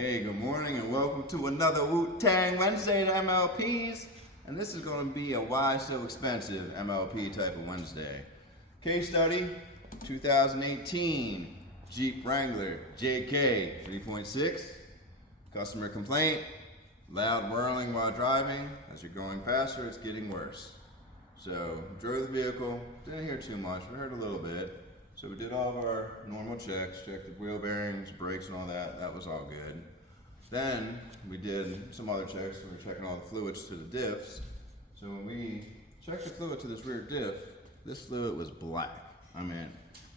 Hey, good morning and welcome to another Wutang Wednesday to MLPs. And this is going to be a why so expensive MLP type of Wednesday. Case study, 2018 Jeep Wrangler JK 3.6. Customer complaint, loud whirling while driving. As you're going faster, it's getting worse. So, drove the vehicle, didn't hear too much, we heard a little bit. So we did all of our normal checks, checked the wheel bearings, brakes and all that, that was all good. Then we did some other checks, we were checking all the fluids to the diffs. So when we checked the fluid to this rear diff, this fluid was black. I mean,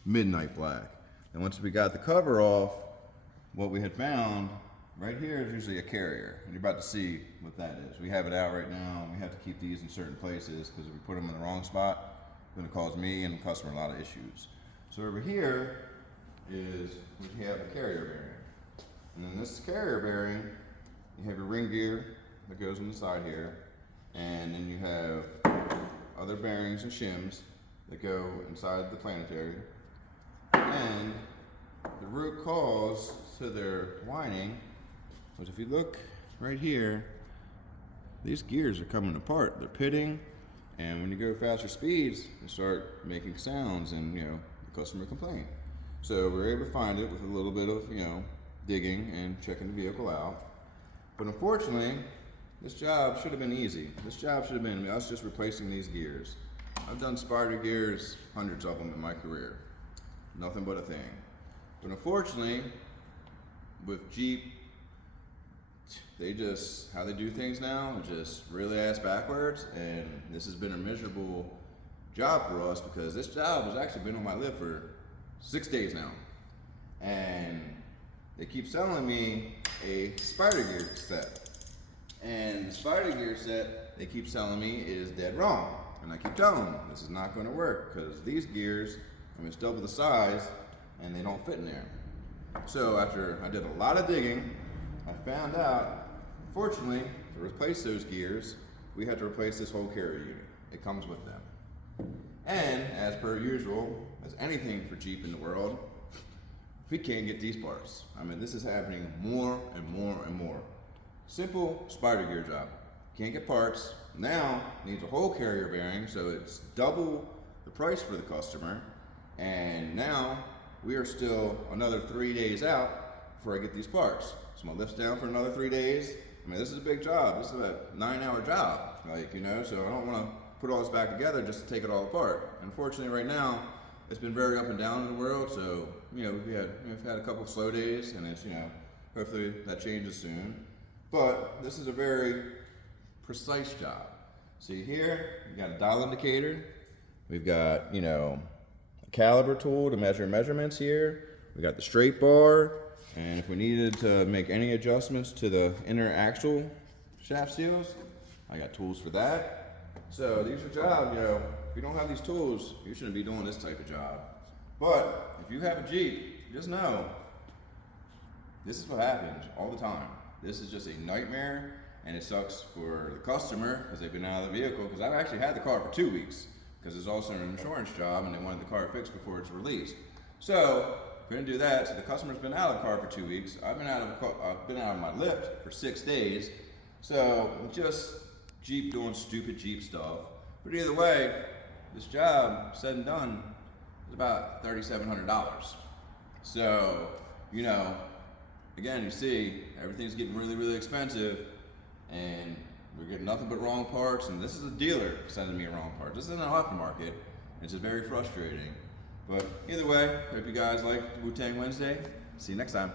midnight black. And once we got the cover off, what we had found, right here is usually a carrier. And you're about to see what that is. We have it out right now, and we have to keep these in certain places because if we put them in the wrong spot, it's gonna cause me and the customer a lot of issues. So over here is we have a carrier bearing. And then this carrier bearing, you have your ring gear that goes on the side here. And then you have other bearings and shims that go inside the planetary. And the root cause to their whining was if you look right here, these gears are coming apart. They're pitting. And when you go faster speeds, they start making sounds and, customer complaint. So we were able to find it with a little bit of, digging and checking the vehicle out. But unfortunately, this job should have been easy. This job should have been us just replacing these gears. I've done spider gears, hundreds of them in my career. Nothing but a thing. But unfortunately, with Jeep, how they do things now is just really ass backwards, and this has been a miserable job for us because this job has actually been on my list for 6 days now. And they keep selling me a spider gear set. And the spider gear set they keep selling me is dead wrong. And I keep telling them this is not going to work because these gears, it's double the size and they don't fit in there. So after I did a lot of digging, I found out, unfortunately, to replace those gears, we had to replace this whole carrier unit. It comes with them. And as per usual, as anything for Jeep in the world, we can't get these parts. This is happening more and more and more. Simple spider gear job. Can't get parts. Now needs a whole carrier bearing, so it's double the price for the customer. And now we are still another 3 days out before I get these parts. So my lift's down for another 3 days. This is a big job. This is a 9-hour job, so I don't want to put all this back together just to take it all apart. Unfortunately, right now, it's been very up and down in the world, so, we've had a couple of slow days, and it's, hopefully that changes soon. But this is a very precise job. See here, we got a dial indicator. We've got, a caliber tool to measure measurements here. We got the straight bar, and if we needed to make any adjustments to the inner axle shaft seals, I got tools for that. So these are jobs, if you don't have these tools, you shouldn't be doing this type of job. But if you have a Jeep, just know, this is what happens all the time. This is just a nightmare, and it sucks for the customer because they've been out of the vehicle, because I've actually had the car for 2 weeks because it's also an insurance job and they wanted the car fixed before it's released. So we didn't do that, so the customer's been out of the car for 2 weeks. I've been out of my lift for 6 days. So just Jeep doing stupid Jeep stuff. But either way, this job, said and done, is about $3,700. So, again, you see, everything's getting really, really expensive, and we're getting nothing but wrong parts, and this is a dealer sending me wrong parts. This isn't an aftermarket. It's just very frustrating. But either way, hope you guys liked Wutang Wednesday. See you next time.